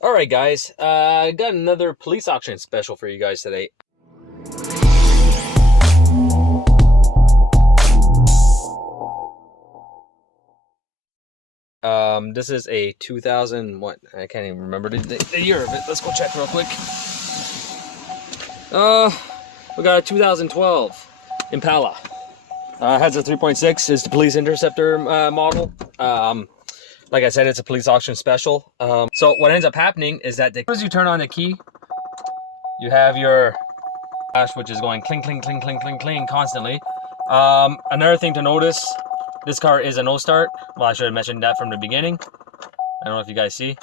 Alright guys, I got another police auction special for you guys today. This is a 2000, what? I can't even remember the year of it. Let's go check real quick. We got a 2012 Impala. Has a 3.6, is the police interceptor model. Like I said, it's a police auction special. So what ends up happening is that as you turn on the key, you have your flash, which is going cling, cling, cling, cling, cling, cling constantly. Another thing to notice, this car is a no start. Well, I should have mentioned that from the beginning. I don't know if you guys see.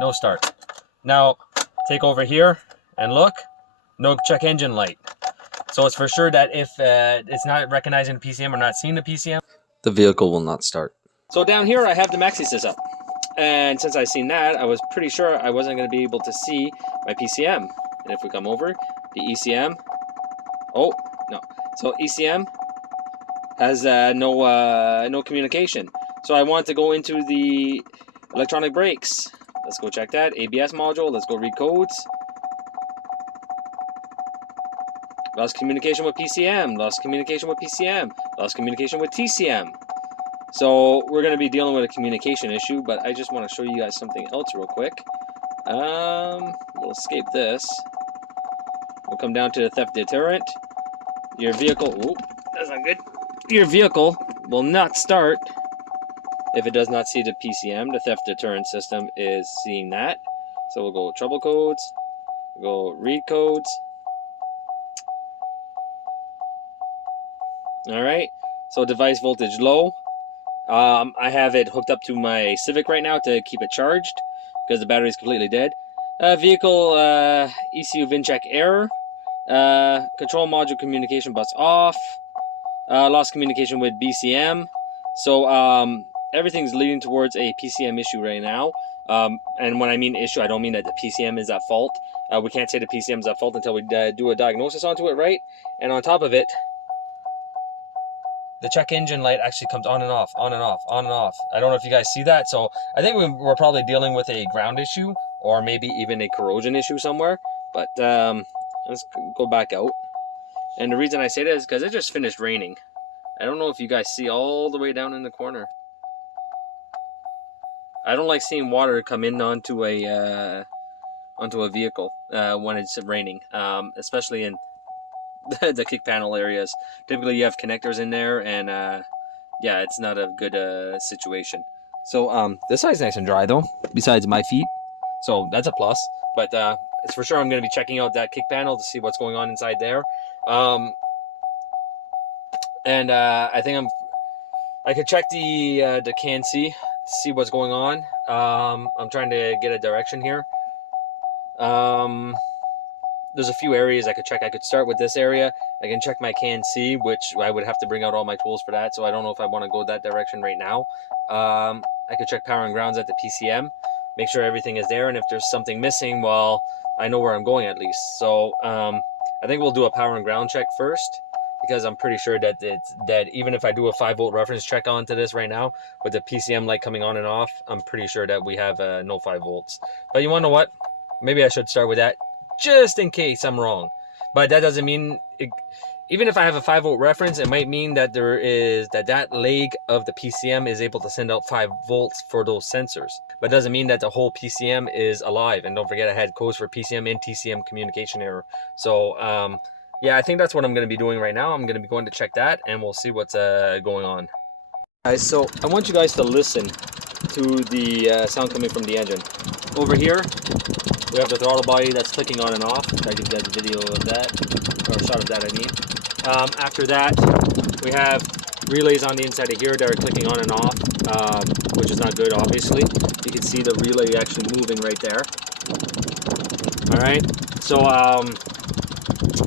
No start. Now, take over here and look. No check engine light. So it's for sure that if it's not recognizing the PCM or not seeing the PCM, the vehicle will not start. So down here I have the maxi sys up, and since I seen that, I was pretty sure I wasn't going to be able to see my PCM. And if we come over, the ECM, oh no, so ECM has no communication. So I want to go into the electronic brakes. Let's go check that. ABS module, let's go read codes. Lost communication with PCM, lost communication with PCM, lost communication with TCM. So we're going to be dealing with a communication issue, but I just want to show you guys something else real quick. We'll escape this. We'll come down to the theft deterrent. Your vehicle, whoop, that's not good. Your vehicle will not start if it does not see the PCM. The theft deterrent system is seeing that. So we'll go trouble codes, we'll go read codes. Alright, so device voltage low. I have it hooked up to my Civic right now to keep it charged because the battery is completely dead. Vehicle ECU VIN check error. Control module communication bus off. Lost communication with BCM. So everything's leading towards a PCM issue right now. And when I mean issue, I don't mean that the PCM is at fault. We can't say the PCM is at fault until we do a diagnosis onto it, right? And on top of it, the check engine light actually comes on and off, on and off, on and off. I don't know if you guys see that. So I think we're probably dealing with a ground issue or maybe even a corrosion issue somewhere. But let's go back out. And the reason I say that is because it just finished raining. I don't know if you guys see all the way down in the corner. I don't like seeing water come in onto a vehicle when it's raining, especially in the kick panel areas. Typically you have connectors in there, and yeah, it's not a good situation. So this side's nice and dry though, besides my feet, so that's a plus. But it's for sure I'm going to be checking out that kick panel to see what's going on inside there. And I think I could check the CAN-C to see what's going on. I'm trying to get a direction here. There's a few areas I could check. I could start with this area. I can check my CAN-C, which I would have to bring out all my tools for that, so I don't know if I want to go that direction right now. I could check power and grounds at the PCM, make sure everything is there, and if there's something missing, well, I know where I'm going at least. So I think we'll do a power and ground check first, because I'm pretty sure that even if I do a 5-volt reference check onto this right now, with the PCM light coming on and off, I'm pretty sure that we have no 5 volts. But you want to know what? Maybe I should start with that, just in case I'm wrong. But that doesn't mean even if I have a 5-volt reference, it might mean that there is that leg of the PCM is able to send out 5 volts for those sensors, but doesn't mean that the whole PCM is alive. And don't forget, I had codes for PCM and TCM communication error. So yeah, I think that's what I'm going to be doing right now. I'm going to be going to check that, and we'll see what's going on. Guys, so I want you guys to listen to the sound coming from the engine. Over here we have the throttle body that's clicking on and off. I can get a video of that, or a shot of that I mean. After that, we have relays on the inside of here that are clicking on and off, which is not good, obviously. You can see the relay actually moving right there. Alright, so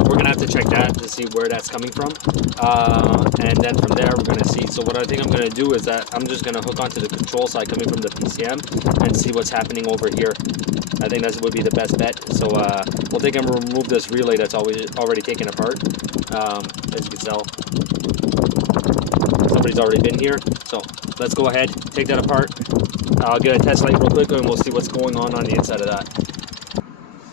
we're going to have to check that to see where that's coming from. And then from there, we're going to see. So what I think I'm going to do is that I'm just going to hook onto the control side coming from the PCM and see what's happening over here. I think that would be the best bet. So we'll take and remove this relay that's already taken apart. As you can tell, somebody's already been here. So let's go ahead, take that apart, I'll get a test light real quick and we'll see what's going on the inside of that.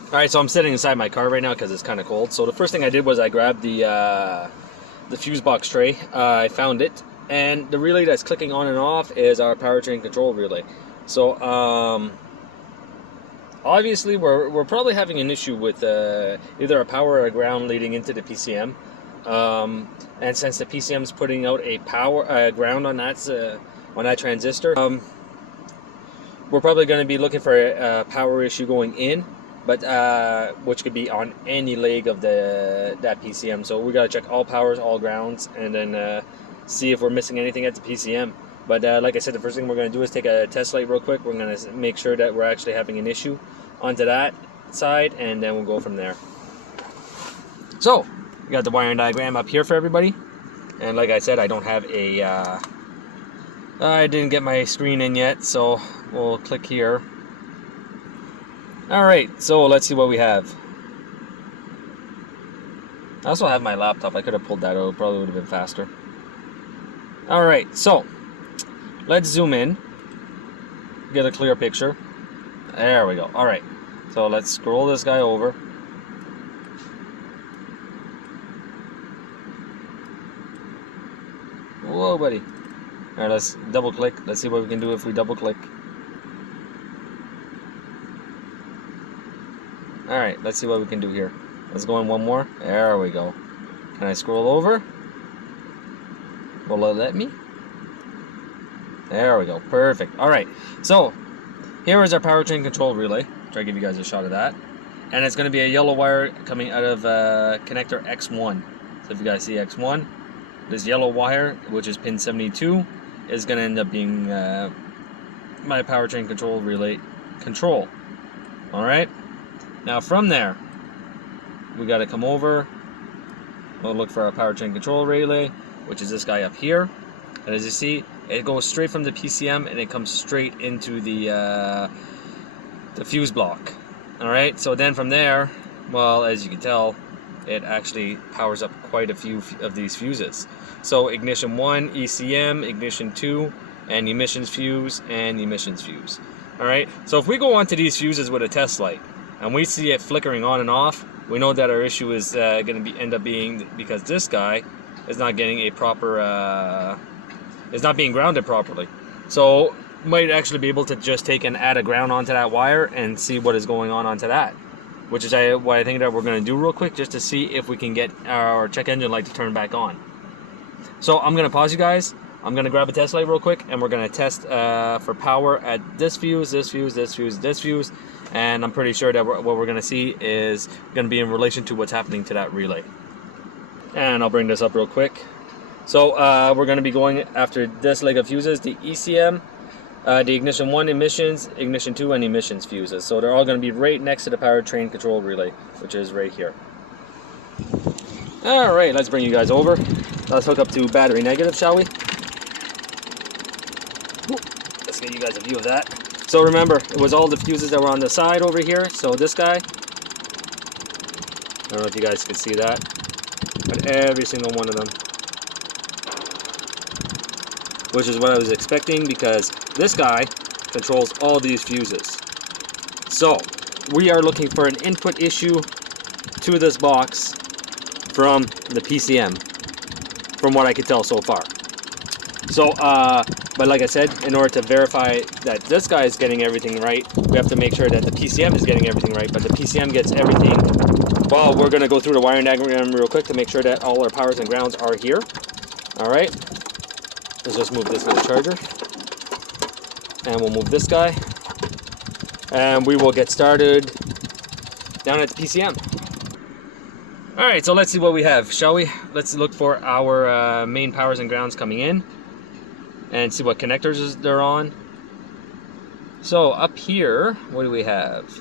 Alright, so I'm sitting inside my car right now because it's kind of cold. So the first thing I did was I grabbed the fuse box tray. I found it, and the relay that's clicking on and off is our powertrain control relay. So obviously we're probably having an issue with either a power or a ground leading into the PCM. And since the PCM is putting out a ground on that transistor, we're probably going to be looking for a power issue going in, but which could be on any leg of that PCM. So we got to check all powers, all grounds, and then see if we're missing anything at the PCM. But like I said, the first thing we're going to do is take a test light real quick. We're going to make sure that we're actually having an issue onto that side, and then we'll go from there. So we got the wiring diagram up here for everybody, and like I said, I don't have a I didn't get my screen in yet, so we'll click here. Alright, so let's see what we have. I also have my laptop. I could have pulled that out. It probably would have been faster. Alright, so let's zoom in, get a clear picture. There we go. Alright, so let's scroll this guy over. Whoa, buddy. Alright, let's double click. Let's see what we can do if we double click. Alright, let's see what we can do here. Let's go in one more. There we go. Can I scroll over? Will it let me? There we go. Perfect. Alright, so here is our powertrain control relay. Try to give you guys a shot of that. And it's going to be a yellow wire coming out of connector X1. So if you guys see X1, this yellow wire, which is pin 72, is going to end up being my powertrain control relay control. Alright? Now from there, we got to come over. We'll look for our powertrain control relay, which is this guy up here. And as you see, it goes straight from the PCM and it comes straight into the fuse block. Alright, so then from there, well, as you can tell, it actually powers up quite a few of these fuses. So ignition 1, ECM, ignition 2, and emissions fuse, and emissions fuse. Alright, so if we go onto these fuses with a test light, and we see it flickering on and off, we know that our issue is going to end up being because this guy is not getting a proper, is not being grounded properly. So might actually be able to just take and add a ground onto that wire and see what is going on onto that, which is what I think that we're going to do real quick, just to see if we can get our check engine light to turn back on. So I'm going to pause you guys. I'm going to grab a test light real quick, and we're going to test for power at this fuse, this fuse, this fuse, this fuse, and I'm pretty sure that what we're going to see is going to be in relation to what's happening to that relay. And I'll bring this up real quick. So we're going to be going after this leg of fuses, the ECM, the ignition 1 emissions, ignition 2, and emissions fuses. So they're all going to be right next to the powertrain control relay, which is right here. Alright, let's bring you guys over. Let's hook up to battery negative, shall we? Let's get you guys a view of that. So remember, it was all the fuses that were on the side over here. So this guy, I don't know if you guys can see that, but every single one of them, which is what I was expecting, because this guy controls all these fuses. So we are looking for an input issue to this box from the PCM, from what I could tell so far. So but like I said, in order to verify that this guy is getting everything right, we have to make sure that the PCM is getting everything right. But the PCM gets everything. Well, we're going to go through the wiring diagram real quick to make sure that all our powers and grounds are here. Alright, let's just move this to the charger, and we'll move this guy, and we will get started down at the PCM. Alright, so let's see what we have, shall we? Let's look for our main powers and grounds coming in and see what connectors they're on. So up here, what do we have?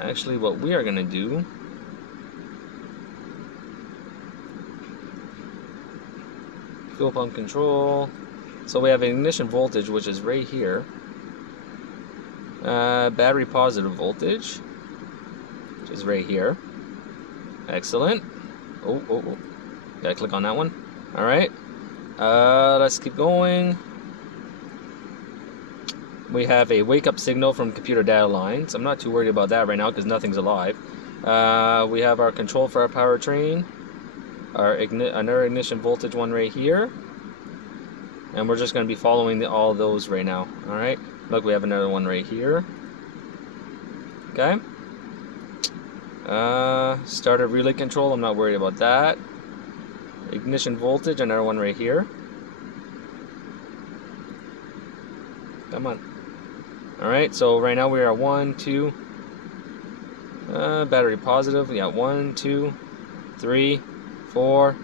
Actually, what we are going to do, fuel pump control. So we have ignition voltage, which is right here. Battery positive voltage, which is right here. Excellent. Oh. Gotta click on that one. Alright. Let's keep going. We have a wake up signal from computer data lines. I'm not too worried about that right now because nothing's alive. We have our control for our powertrain, another ignition voltage one right here, and we're just going to be following all those right now. Alright, look, we have another one right here. Okay. Starter relay control, I'm not worried about that. Ignition voltage, another one right here. Come on. Alright, so right now we are 1, 2, battery positive. We got 1, 2, 3, 4.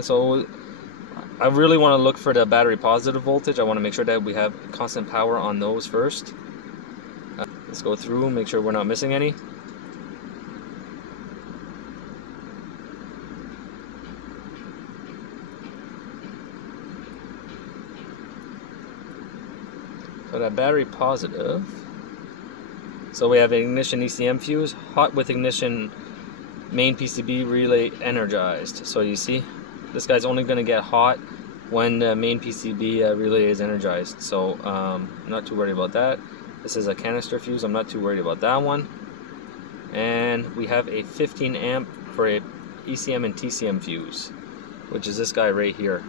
So I really want to look for the battery positive voltage. I want to make sure that we have constant power on those first. Let's go through and make sure we're not missing any. So that battery positive. So we have an ignition Ecm fuse, hot with ignition main PCB relay energized. So you see, this guy's only going to get hot when the main PCB relay is energized. So I'm not too worried about that. This is a canister fuse. I'm not too worried about that one. And we have a 15 amp for a Ecm and Tcm fuse, which is this guy right here.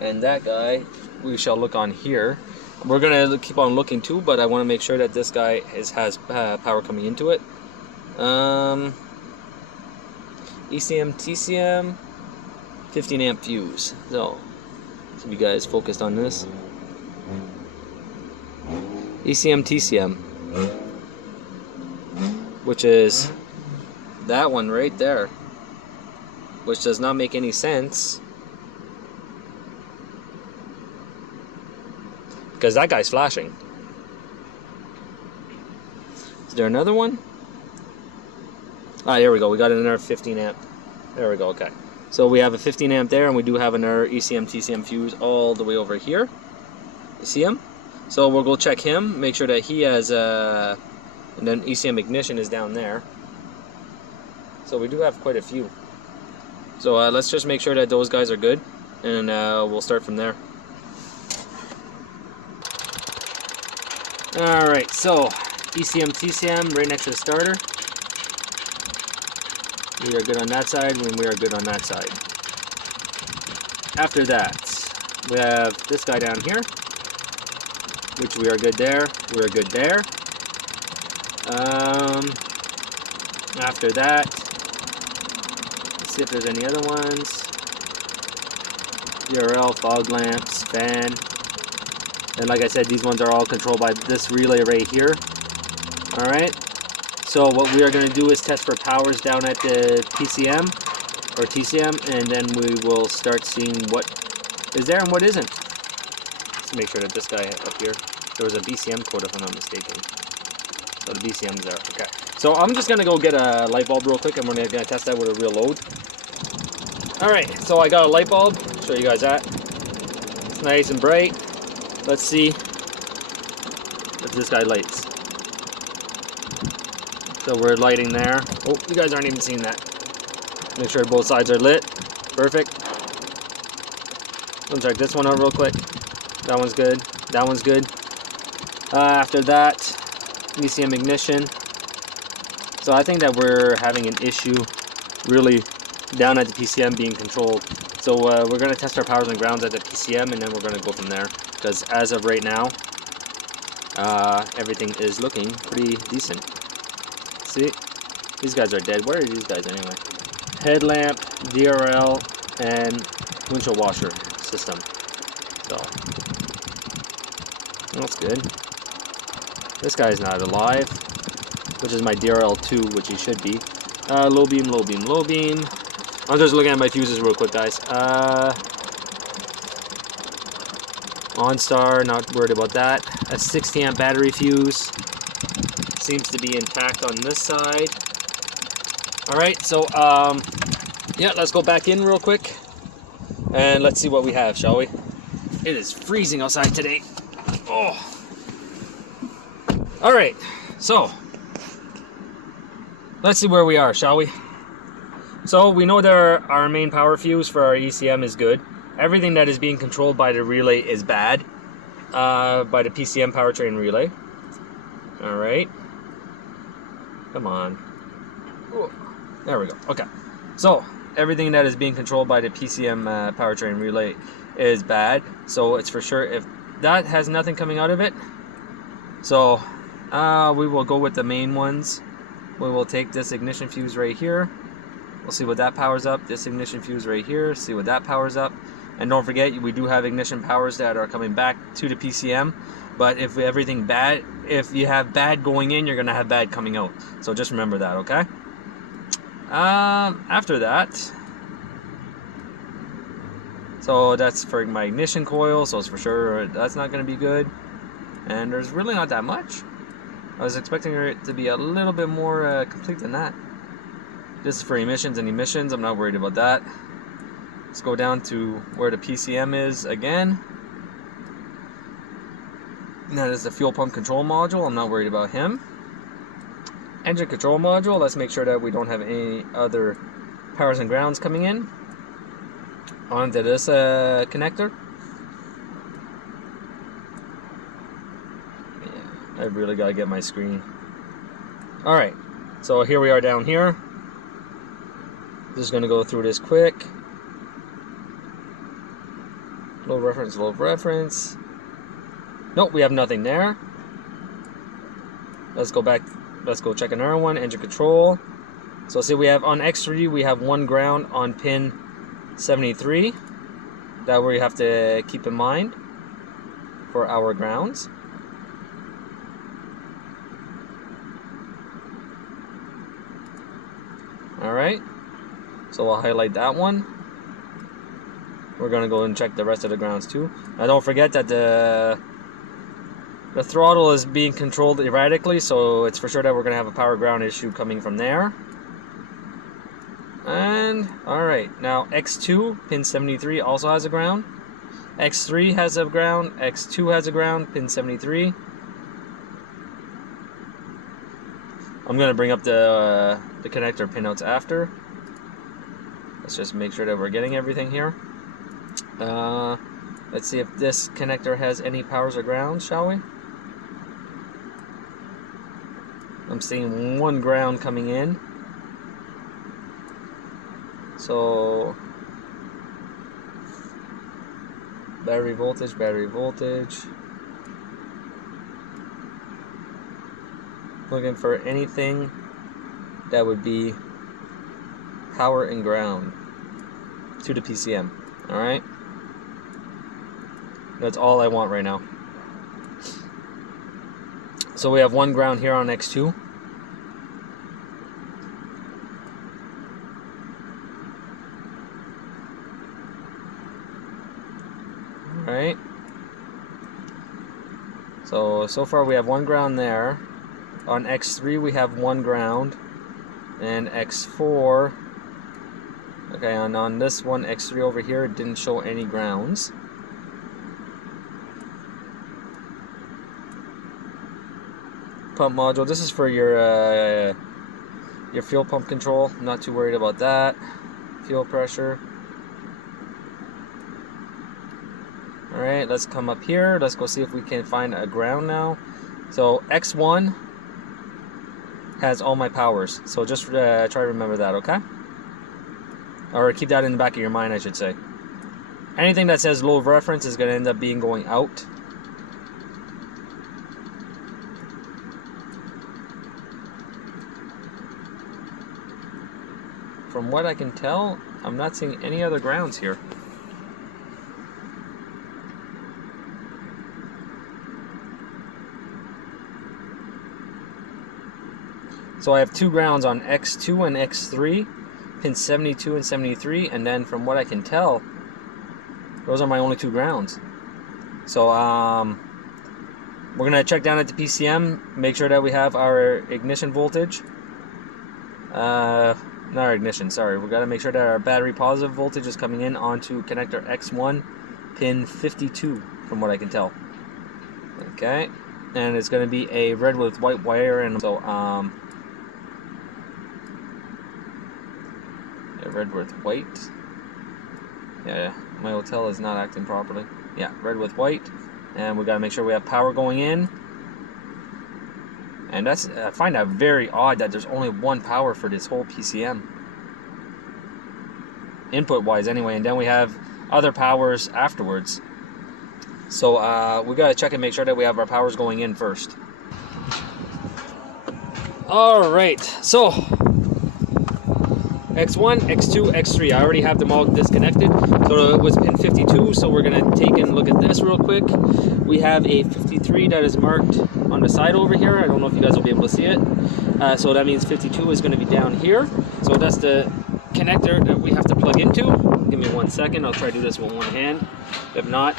And that guy we shall look on here. We're gonna keep on looking too, but I want to make sure that this guy has power coming into it. Ecm Tcm 15 amp fuse. So you guys focused on this. Ecm Tcm, which is that one right there, which does not make any sense because that guy's flashing. Is there another one? Ah, there we go. We got another 15 amp. There we go. Okay. So we have a 15 amp there, and we do have another Ecm Tcm fuse all the way over here. You see him? So we'll go check him, make sure that he has, and then Ecm Ignition is down there. So we do have quite a few. So let's just make sure that those guys are good, and we'll start from there. Alright, so Ecm Tcm right next to the starter. We are good on that side, and we are good on that side. After that, we have this guy down here, which we are good there. We are good there. After that, let's see if there's any other ones. DRL, fog lamps, fan. And like I said, these ones are all controlled by this relay right here. Alright. So what we are going to do is test for powers down at the PCM or TCM, and then we will start seeing what is there and what isn't. Let's make sure that this guy up here, there was a BCM code if I'm not mistaken. So the BCM's there. Okay. So I'm just going to go get a light bulb real quick, and we're going to test that with a real load. Alright, so I got a light bulb. Show you guys that. It's nice and bright. Let's see if this guy lights. So we're lighting there. Oh, you guys aren't even seeing that. Make sure both sides are lit. Perfect. Let's check this one out real quick. That one's good. That one's good. After that, Ecm Ignition. So I think that we're having an issue really down at the PCM being controlled. So we're going to test our powers and grounds at the PCM, and then we're going to go from there. Because as of right now, everything is looking pretty decent. See, these guys are dead. Where are these guys anyway? Headlamp, DRL, and windshield washer system. So that's good. This guy's not alive, which is my DRL2, which he should be. Low beam, low beam, low beam. I'm just looking at my fuses real quick, guys. OnStar, not worried about that. A 60 amp battery fuse. Seems to be intact on this side. Alright, so yeah, let's go back in real quick and let's see what we have, shall we? It is freezing outside today. Oh. Alright, so let's see where we are, shall we? So we know that our main power fuse for our ECM is good. Everything that is being controlled by the relay is bad, by the PCM powertrain relay. All right. Come on. Ooh. There we go. Okay. So everything that is being controlled by the PCM powertrain relay is bad. So it's for sure if that has nothing coming out of it. So we will go with the main ones. We will take this ignition fuse right here. We'll see what that powers up. This ignition fuse right here. See what that powers up. And don't forget, we do have ignition powers that are coming back to the PCM. But if everything bad, if you have bad going in, you're gonna have bad coming out. So just remember that, okay? After that, so that's for my ignition coil. So it's for sure that's not gonna be good. And there's really not that much. I was expecting it to be a little bit more complete than that. This is for emissions and emissions. I'm not worried about that. Let's go down to where the PCM is again. That is the fuel pump control module. I'm not worried about him. Engine control module. Let's make sure that we don't have any other powers and grounds coming in. Onto this connector. Yeah, I really gotta get my screen. Alright, so here we are down here. Just gonna go through this quick. Low reference, low reference. Nope, we have nothing there. Let's go back. Let's go check another one. Engine control. So see, we have on X3 we have one ground on pin 73. That we have to keep in mind for our grounds. All right. So I'll highlight that one. We're gonna go and check the rest of the grounds too. Now don't forget that the throttle is being controlled erratically, so it's for sure that we're gonna have a power ground issue coming from there. And alright, now X2 pin 73 also has a ground. X3 has a ground, X2 has a ground, pin 73. I'm gonna bring up the connector pinouts after. Let's just make sure that we're getting everything here. Let's see if this connector has any powers or grounds, shall we? I'm seeing one ground coming in. So battery voltage, battery voltage. Looking for anything that would be power and ground to the PCM. Alright? That's all I want right now. So we have one ground here on X2. Alright. So far we have one ground there. On X3 we have one ground. And X4, okay, on this one, X3 over here, it didn't show any grounds. Pump module, this is for your fuel pump control. I'm not too worried about that. Fuel pressure. Alright, let's come up here. Let's go see if we can find a ground now. So X1 has all my powers. So just try to remember that, okay? Or keep that in the back of your mind, I should say. Anything that says low reference is going to end up being going out. From what I can tell, I'm not seeing any other grounds here. So I have two grounds on X2 and X3, pins 72 and 73, and then from what I can tell, those are my only two grounds. So we're gonna check down at the PCM, make sure that we have our ignition voltage. Not our ignition, sorry. We gotta make sure that our battery positive voltage is coming in onto connector X1, pin 52, from what I can tell. Okay, and it's gonna be a red with white wire, and so red with white. Yeah, my hotel is not acting properly. Yeah, red with white. And we gotta make sure we have power going in. And that's, I find that very odd that there's only one power for this whole PCM. Input wise anyway, and then we have other powers afterwards. So we gotta check and make sure that we have our powers going in first. Alright, so X1, X2, X3. I already have them all disconnected. So it was pin 52, so we're gonna take and look at this real quick. We have a 53 that is marked on the side over here. I don't know if you guys will be able to see it. So that means 52 is gonna be down here. So that's the connector that we have to plug into. Give me 1 second, I'll try to do this with one hand. If not,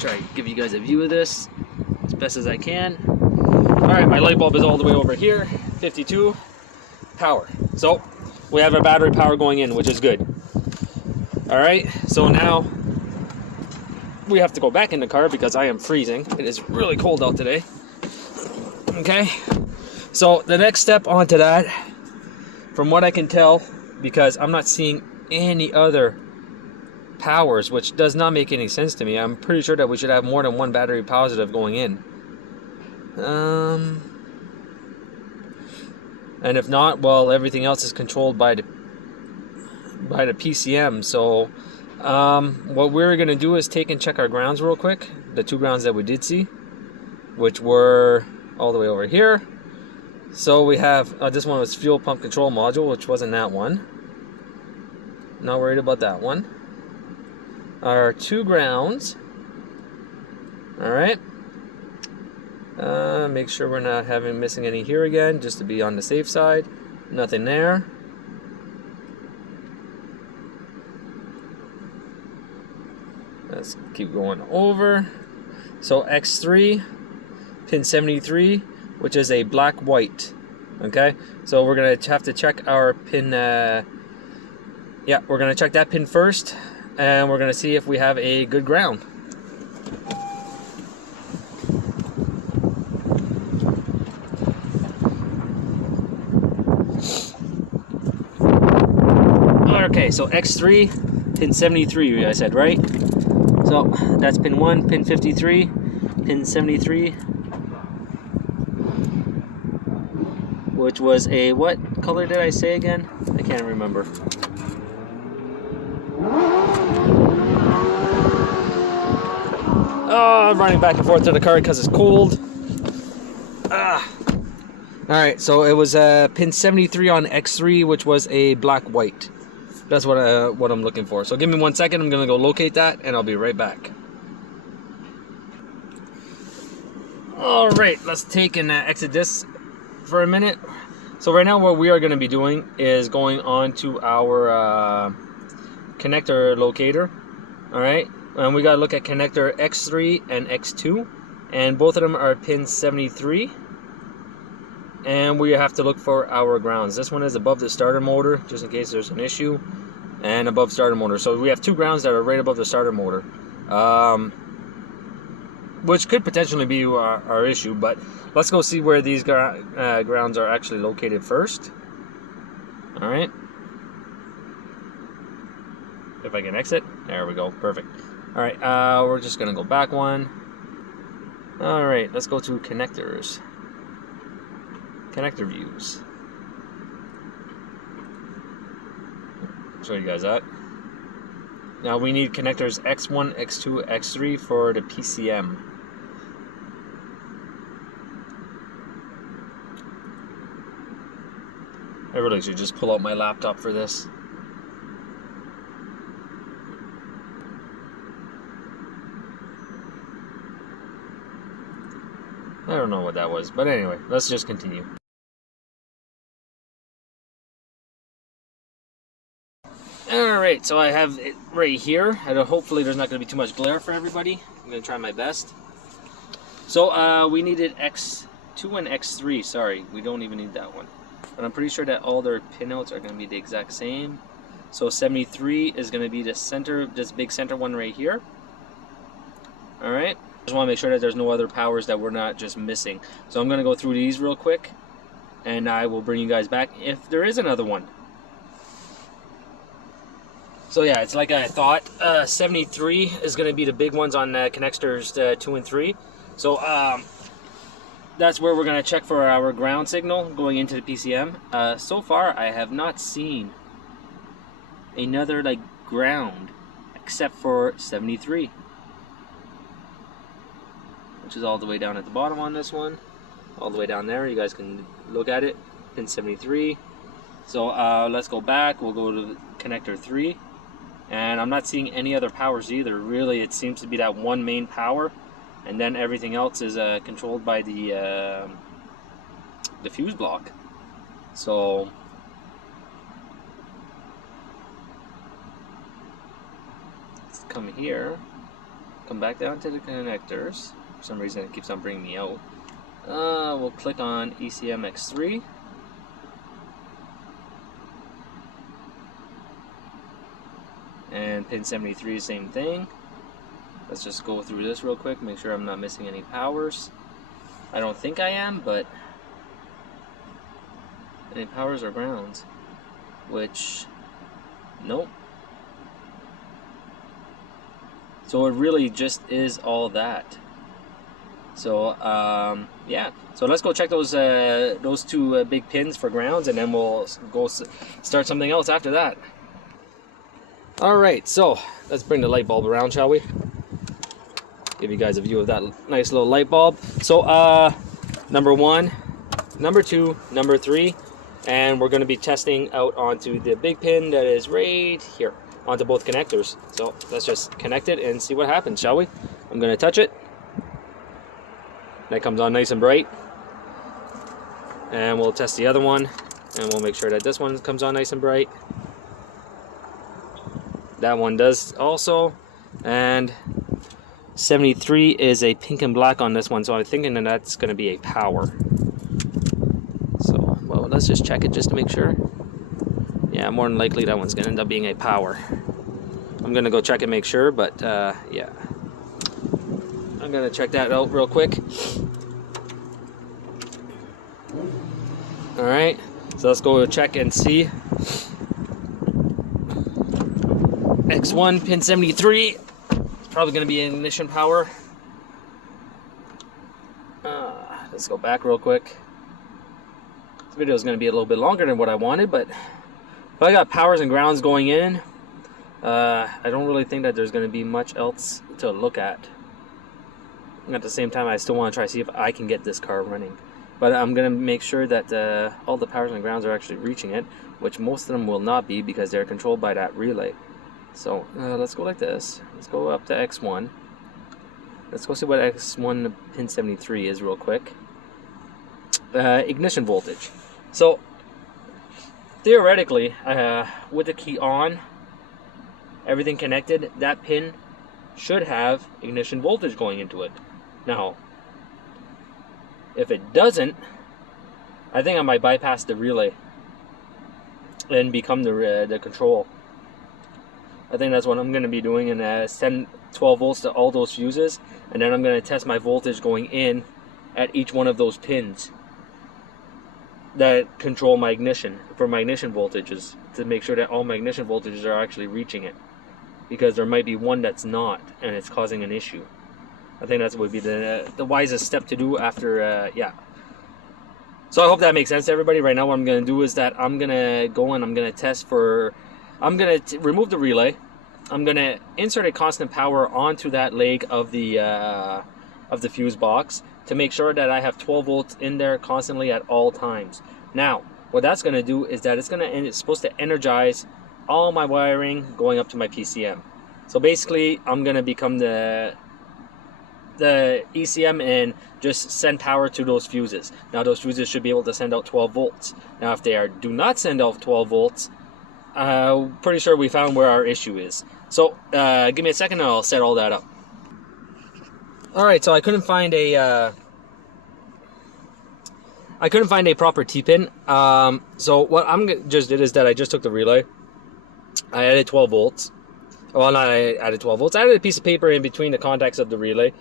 try to give you guys a view of this as best as I can. Alright, my light bulb is all the way over here. 52, power. So we have our battery power going in, which is good. Alright, so now we have to go back in the car because I am freezing. It is really cold out today. Okay, so the next step onto that, from what I can tell, because I'm not seeing any other powers, which does not make any sense to me. I'm pretty sure that we should have more than one battery positive going in. And if not, well, everything else is controlled by the PCM. So what we're gonna do is take and check our grounds real quick, the two grounds that we did see, which were all the way over here. So we have this one was fuel pump control module, which wasn't that one. Not worried about that one. Our two grounds. All right. Make sure we're not missing any here again, just to be on the safe side. Nothing there. Let's keep going over. So X3, pin 73, which is a black white. Okay, so we're gonna have to check our pin. Yeah, we're gonna check that pin first, and we're gonna see if we have a good ground. Okay, so X3, pin 73, I said, right? So that's pin 1, pin 53, pin 73, which was a, what color did I say again? I can't remember. Oh, I'm running back and forth to the car because it's cold. Alright, so it was pin 73 on X3, which was a black white. That's what I'm looking for. So give me 1 second. I'm gonna go locate that, and I'll be right back. All right, let's take and exit this for a minute. So right now, what we are going to be doing is going on to our connector locator. All right, and we got to look at connector X3 and X2, and both of them are pin 73. And we have to look for our grounds. This one is above the starter motor, just in case there's an issue, and above starter motor. So we have two grounds that are right above the starter motor, which could potentially be our issue. But let's go see where these grounds are actually located first. All right. If I can exit, there we go, perfect. All right, we're just gonna go back one. All right, let's go to connectors. Connector views. Show you guys that. Now we need connectors X1, X2, X3 for the PCM. I really should just pull out my laptop for this. I don't know what that was, but anyway, let's just continue. Alright, so I have it right here. Hopefully there's not going to be too much glare for everybody. I'm going to try my best. So we needed X2 and X3. Sorry, we don't even need that one. But I'm pretty sure that all their pinouts are going to be the exact same. So 73 is going to be the center, this big center one right here. Alright. Just want to make sure that there's no other powers that we're not just missing. So I'm going to go through these real quick. and I will bring you guys back if there is another one. So yeah, it's like I thought. 73 is going to be the big ones on connectors 2 and 3. So that's where we're going to check for our ground signal going into the PCM. So far, I have not seen another like ground except for 73, which is all the way down at the bottom on this one, all the way down there. You guys can look at it. Pin 73. So let's go back. We'll go to connector 3. And I'm not seeing any other powers either. Really, it seems to be that one main power, and then everything else is controlled by the fuse block. So let's come here, come back down to the connectors. For some reason, it keeps on bringing me out. We'll click on Ecm X3. And pin 73, same thing. Let's just go through this real quick, make sure I'm not missing any powers. I don't think I am, but any powers or grounds? Which, nope. So it really just is all that. So yeah. So let's go check those two big pins for grounds, and then we'll go start something else after that. Alright, so let's bring the light bulb around, shall we? Give you guys a view of that nice little light bulb. So, number 1, number 2, number 3, and we're going to be testing out onto the big pin that is right here, onto both connectors. So, let's just connect it and see what happens, shall we? I'm going to touch it. That comes on nice and bright. And we'll test the other one, and we'll make sure that this one comes on nice and bright. That one does also, and 73 is a pink and black on this one, so I'm thinking that that's going to be a power. So, well, let's just check it just to make sure. Yeah, more than likely that one's going to end up being a power. I'm going to go check and make sure, but yeah. I'm going to check that out real quick. Alright, so let's go check and see. X1 pin 73. It's probably going to be an ignition power. Let's go back real quick. This video is going to be a little bit longer than what I wanted, but if I got powers and grounds going in, I don't really think that there's going to be much else to look at. At the same time, I still want to try to see if I can get this car running. But I'm going to make sure that all the powers and grounds are actually reaching it, which most of them will not be because they're controlled by that relay. So let's go like this. Let's go up to X1. Let's go see what X1 pin 73 is real quick. Ignition voltage. So theoretically, with the key on, everything connected, that pin should have ignition voltage going into it. Now, if it doesn't, I think I might bypass the relay and become the control. I think that's what I'm going to be doing, and send 12 volts to all those fuses, and then I'm going to test my voltage going in at each one of those pins that control my ignition, for my ignition voltages, to make sure that all my ignition voltages are actually reaching it, because there might be one that's not, and it's causing an issue. I think that would be the wisest step to do after, yeah. So I hope that makes sense to everybody. Right now what I'm going to do is that I'm going to go and I'm going to test for, I'm going to remove the relay. I'm going to insert a constant power onto that leg of the fuse box to make sure that I have 12 volts in there constantly at all times. Now, what that's going to do is that it's supposed to energize all my wiring going up to my PCM. So basically, I'm going to become the ECM and just send power to those fuses. Now, those fuses should be able to send out 12 volts. Now, if they do not send out 12 volts, pretty sure we found where our issue is. So give me a second and I'll set all that up. Alright, so I couldn't find a proper T-pin. So what I'm just did is that I just took the relay, I added 12 volts. Well, not I added 12 volts. I added a piece of paper in between the contacts of the relay.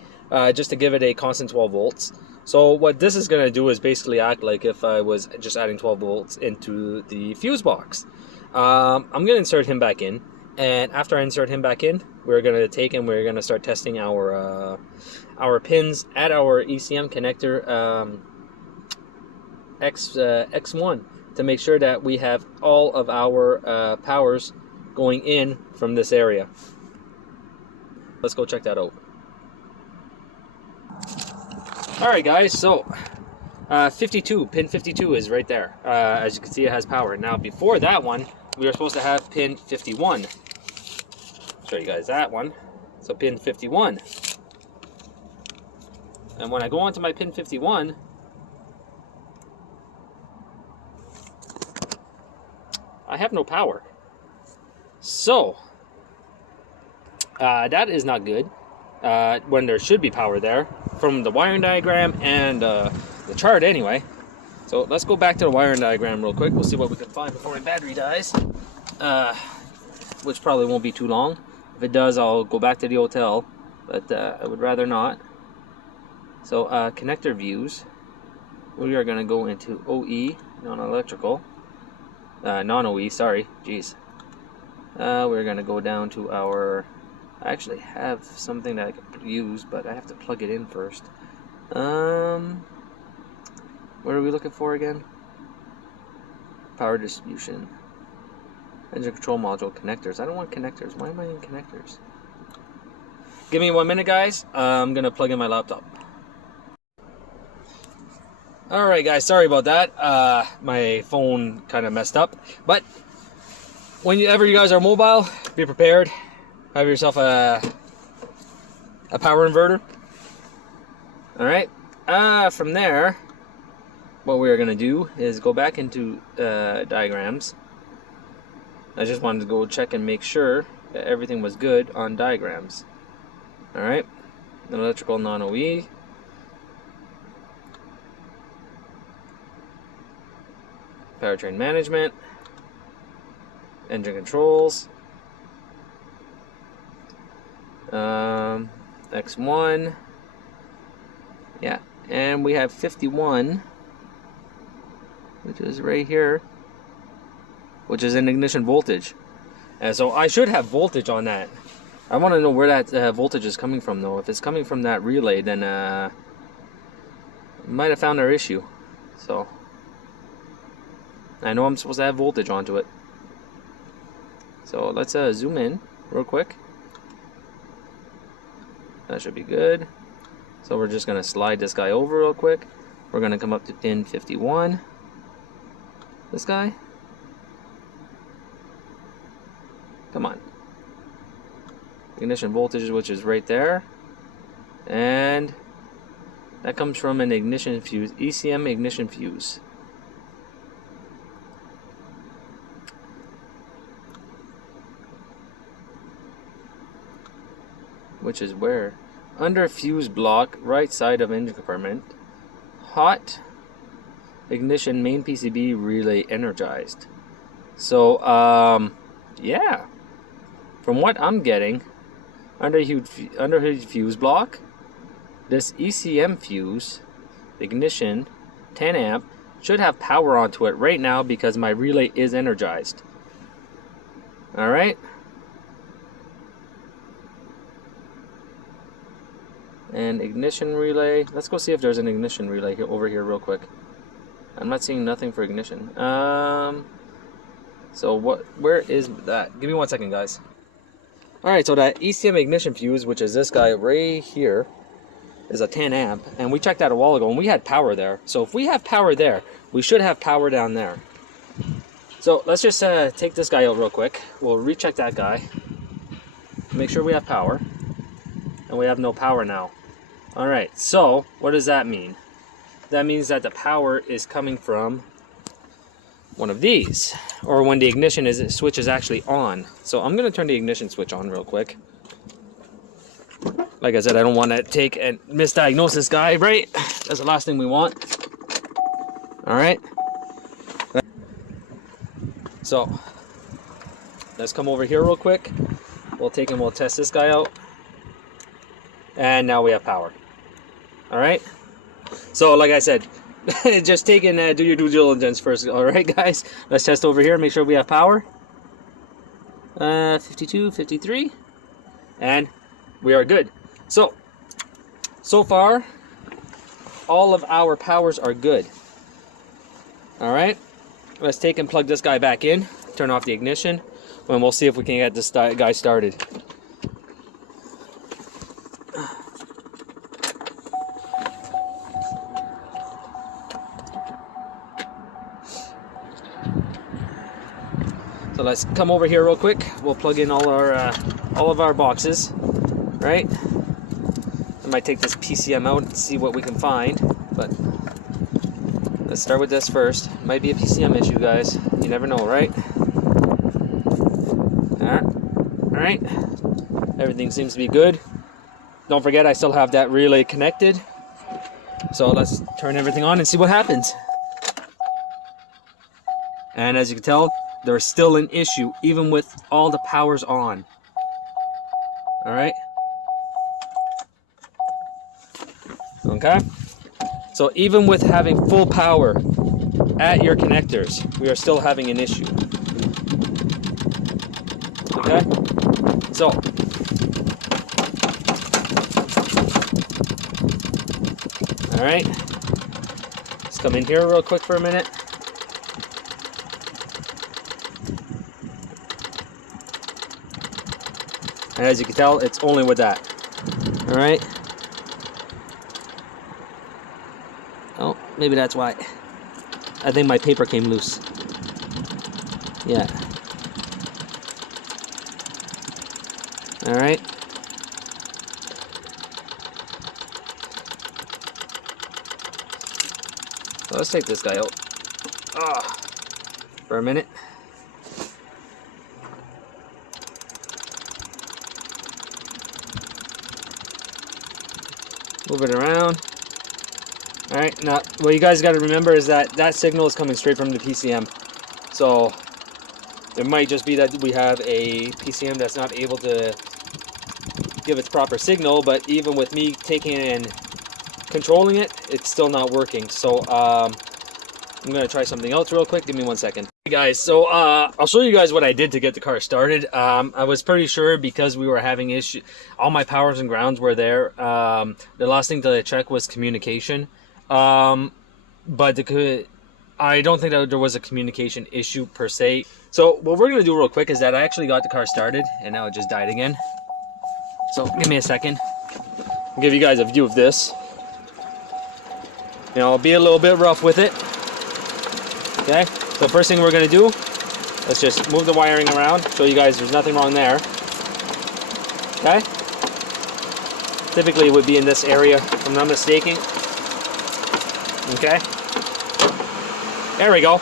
just to give it a constant 12 volts. So what this is going to do is basically act like if I was just adding 12 volts into the fuse box. I'm going to insert him back in, and after I insert him back in, we're going to take and we're going to start testing our pins at our ECM connector X1 to make sure that we have all of our powers going in from this area. Let's go check that out. Alright guys, so 52, pin 52 is right there. As you can see, it has power. Now before that one, we were supposed to have pin 51. Show you guys that one. So pin 51. And when I go onto my pin 51, I have no power. So that is not good when there should be power there from the wiring diagram and the chart anyway. So let's go back to the wiring diagram real quick. We'll see what we can find before my battery dies, which probably won't be too long. If it does, I'll go back to the hotel, but I would rather not. So connector views, we are going to go into OE, non-electrical, non-OE, sorry, jeez. We're going to go down to our, I actually have something that I could use, but I have to plug it in first. What are we looking for again? Power distribution. Engine control module connectors. I don't want connectors. Why am I in connectors? Give me 1 minute, guys. I'm going to plug in my laptop. Alright guys, sorry about that. My phone kind of messed up. But whenever you guys are mobile, be prepared. Have yourself a power inverter. Alright. From there, what we're going to do is go back into diagrams. I just wanted to go check and make sure that everything was good on diagrams. Alright. Electrical non-OE. Powertrain management. Engine controls. X1. Yeah. And we have 51, which is right here, which is an ignition voltage. And so I should have voltage on that. I want to know where that voltage is coming from though. If it's coming from that relay, then might have found our issue. So I know I'm supposed to have voltage onto it. So let's zoom in real quick. That should be good. So we're just going to slide this guy over real quick. We're going to come up to pin 51. This guy. Come on. Ignition voltage, which is right there. And that comes from an ignition fuse, Ecm Ignition Fuse. Which is where? Under fuse block, right side of engine compartment. Hot ignition main PCB relay energized. So, yeah. From what I'm getting, under fuse block, this Ecm fuse, ignition, 10 amp, should have power onto it right now because my relay is energized. Alright? And ignition relay. Let's go see if there's an ignition relay here, over here real quick. I'm not seeing nothing for ignition. So where is that? Give me 1 second, guys. Alright, so that Ecm Ignition Fuse, which is this guy right here, is a 10 amp. And we checked that a while ago and we had power there. So if we have power there, we should have power down there. So let's just take this guy out real quick. We'll recheck that guy. Make sure we have power. And we have no power now. Alright, so what does that mean? That means that the power is coming from one of these, or when the ignition switch is actually on. So I'm going to turn the ignition switch on real quick. Like I said, I don't want to take and misdiagnose this guy, right? That's the last thing we want. Alright. So let's come over here real quick. We'll take and we'll test this guy out. And now we have power. All right. So like I said, just take and do your due diligence first. All right, guys. Let's test over here. Make sure we have power. 52, 53, and we are good. So far, all of our powers are good. All right. Let's take and plug this guy back in. Turn off the ignition, and we'll see if we can get this guy started. So let's come over here real quick. We'll plug in all of our boxes, right? I might take this PCM out and see what we can find, but let's start with this first. Might be a PCM issue, guys. You never know, right? All right. Everything seems to be good. Don't forget, I still have that relay connected. So let's turn everything on and see what happens. And as you can tell, there's still an issue, even with all the powers on. All right. Okay. So even with having full power at your connectors, we are still having an issue. Okay. So all right. Let's come in here real quick for a minute. And as you can tell, it's only with that. All right. Oh, maybe that's why. I think my paper came loose. Yeah. All right. So let's take this guy out. For a minute. Move it around. All right, now what you guys got to remember is that that signal is coming straight from the PCM. So it might just be that we have a PCM that's not able to give its proper signal, but even with me taking and controlling it, it's still not working. So I'm gonna try something else real quick. Give me 1 second. Hey guys, so I'll show you guys what I did to get the car started. I was pretty sure because we were having issue, all my powers and grounds were there. The last thing that I checked was communication, but I don't think that there was a communication issue per se. So what we're gonna do real quick is that I actually got the car started and now it just died again. So give me a second. I'll give you guys a view of this. You know, I'll be a little bit rough with it. Okay, so first thing we're going to do, let's just move the wiring around, show you guys there's nothing wrong there. Okay, typically it would be in this area, if I'm not mistaken. Okay, there we go.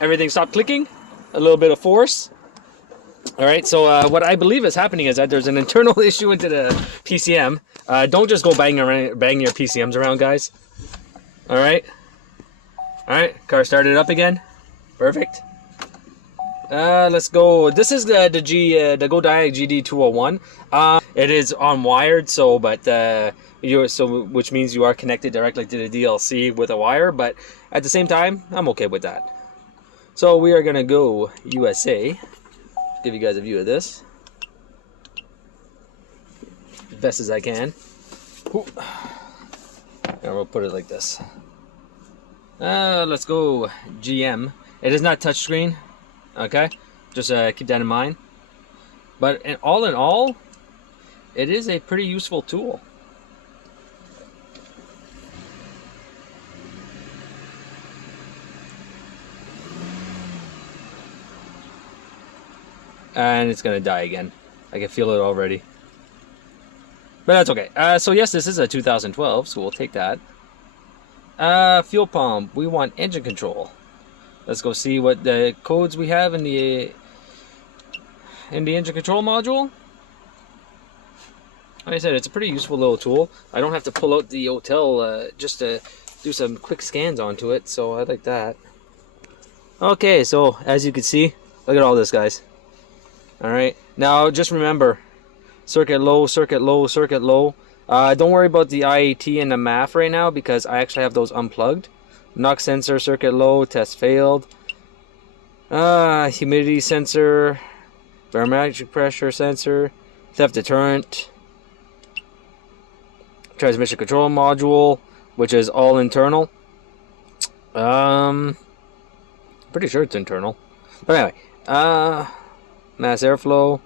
Everything stopped clicking, a little bit of force. All right, so what I believe is happening is that there's an internal issue into the PCM. Don't just go bang your PCMs around, guys. All right. All right, car started up again. Perfect. Let's go. This is the Gaulle GD201. It is unwired, so which means you are connected directly to the DLC with a wire. But at the same time, I'm okay with that. So we are gonna go USA. Give you guys a view of this as best as I can. And we'll put it like this. Let's go GM. It is not touchscreen, okay? Just keep that in mind. But in all, it is a pretty useful tool. And it's gonna die again. I can feel it already. But that's okay. So yes, this is a 2012, so we'll take that. Fuel pump. We want engine control. Let's go see what the codes we have in the engine control module. Like I said, it's a pretty useful little tool. I don't have to pull out the hotel just to do some quick scans onto it, so I like that. Okay, so as you can see, look at all this, guys. All right, now just remember, circuit low, circuit low, circuit low. Don't worry about the IAT and the MAF right now because I actually have those unplugged. NOx sensor, circuit low, test failed. Humidity sensor, barometric pressure sensor, theft deterrent, transmission control module, which is all internal. Pretty sure it's internal. But anyway, mass airflow,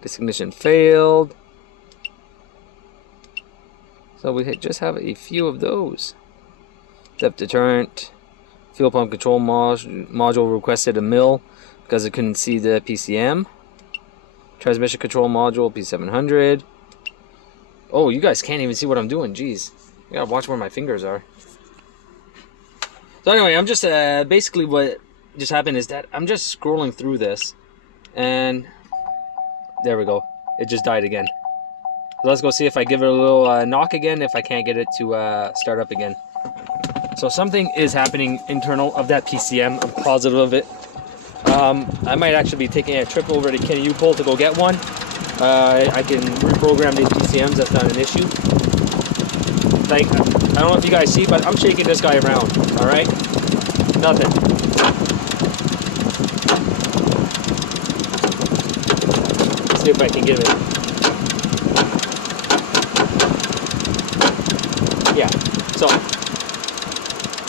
this ignition failed. So we just have a few of those. Depth deterrent, fuel pump control module requested a mill because it couldn't see the PCM. Transmission control module P700. Oh, you guys can't even see what I'm doing. Jeez, you gotta watch where my fingers are. So anyway, I'm just basically what just happened is that I'm just scrolling through this, and there we go. It just died again. So let's go see if I give it a little knock again, if I can't get it to start up again. So something is happening internal of that PCM. I'm positive of it. I might actually be taking a trip over to Kenny U-Pole to go get one. I can reprogram these PCMs. That's not an issue. Like, I don't know if you guys see, but I'm shaking this guy around. All right, nothing. Let's see if I can give it. Yeah. So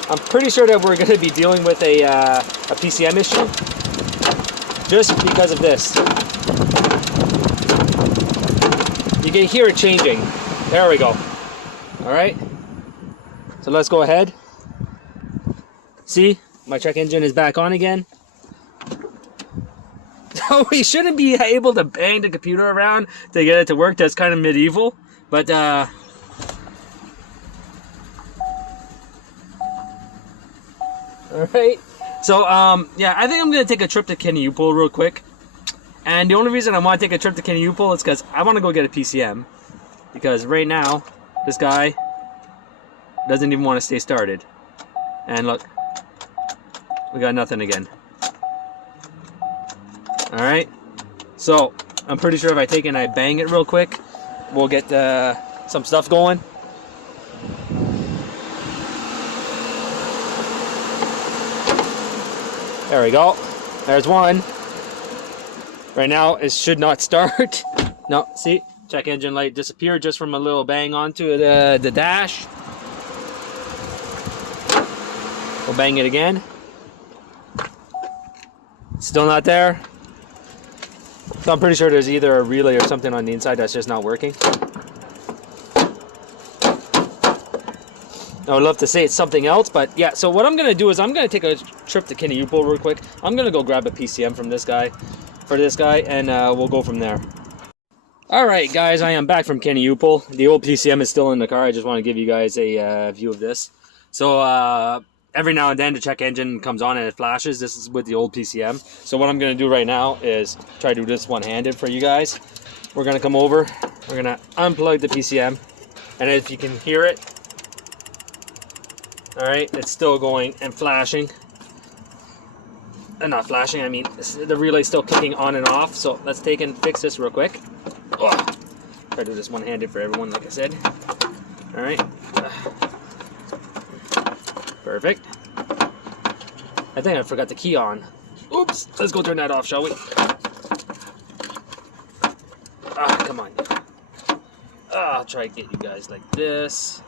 I'm pretty sure that we're going to be dealing with a PCM issue, just because of this. You can hear it changing. There we go. All right. So let's go ahead. See, my check engine is back on again. So we shouldn't be able to bang the computer around to get it to work. That's kind of medieval, but all right. So yeah, I think I'm gonna take a trip to Kenny U-Pole real quick. And the only reason I want to take a trip to Kenny U-Pole is because I want to go get a PCM. Because right now, this guy doesn't even want to stay started. And look, we got nothing again. Alright, so I'm pretty sure if I take it and I bang it real quick, we'll get some stuff going. There we go. There's one. Right now, it should not start. No, see? Check engine light disappeared just from a little bang onto the dash. We'll bang it again. Still not there. So I'm pretty sure there's either a relay or something on the inside that's just not working. I would love to say it's something else, but yeah, so what I'm going to do is I'm going to take a trip to Kenny U-Pole real quick. I'm going to go grab a PCM from this guy, and we'll go from there. Alright guys, I am back from Kenny U-Pole. The old PCM is still in the car. I just want to give you guys a view of this. So every now and then the check engine comes on and it flashes. This is with the old PCM. So what I'm going to do right now is try to do this one-handed for you guys. We're going to come over, we're going to unplug the PCM, and if you can hear it, alright, it's still going and flashing. Not flashing, I mean the relay's still clicking on and off. So let's take and fix this real quick. Oh, try to do this one-handed for everyone, like I said. All right, perfect. I think I forgot the key on. Oops, let's go turn that off, shall we? Come on. I'll try to get you guys like this,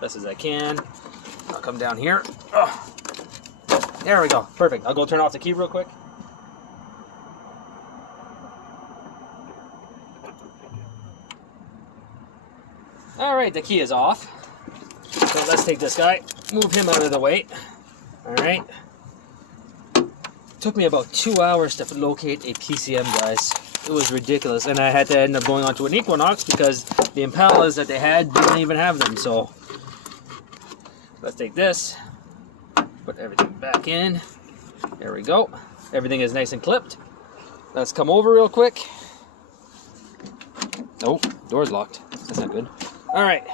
best as I can. I'll come down here. There we go, perfect. I'll go turn off the key real quick. Alright, the key is off. So let's take this guy, move him out of the way. Alright. Took me about 2 hours to locate a PCM, guys. It was ridiculous. And I had to end up going onto an Equinox because the Impalas that they had didn't even have them. So let's take this, put everything back in. There we go. Everything is nice and clipped. Let's come over real quick. Oh, door's locked. That's not good. All right.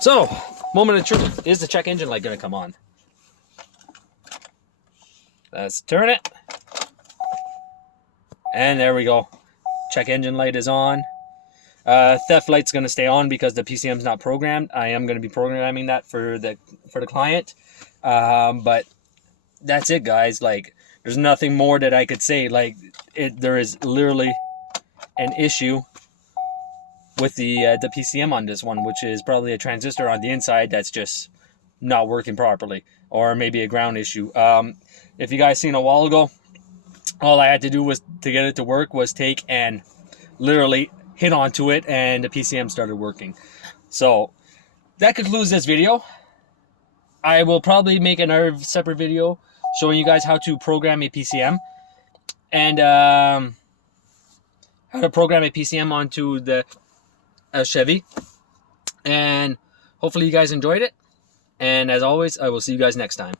So, moment of truth. Is the check engine light going to come on? Let's turn it. And there we go. Check engine light is on. Theft light's going to stay on because the PCM's not programmed. I am going to be programming that for the client. But that's it, guys. Like, there's nothing more that I could say. Like, there is literally an issue with the PCM on this one, which is probably a transistor on the inside that's just not working properly, or maybe a ground issue. If you guys seen a while ago, all I had to do was to get it to work was take and literally hit onto it, and the PCM started working. So that concludes this video. I will probably make another separate video showing you guys how to program a PCM, and how to program a PCM onto the Chevy. And hopefully you guys enjoyed it. And as always, I will see you guys next time.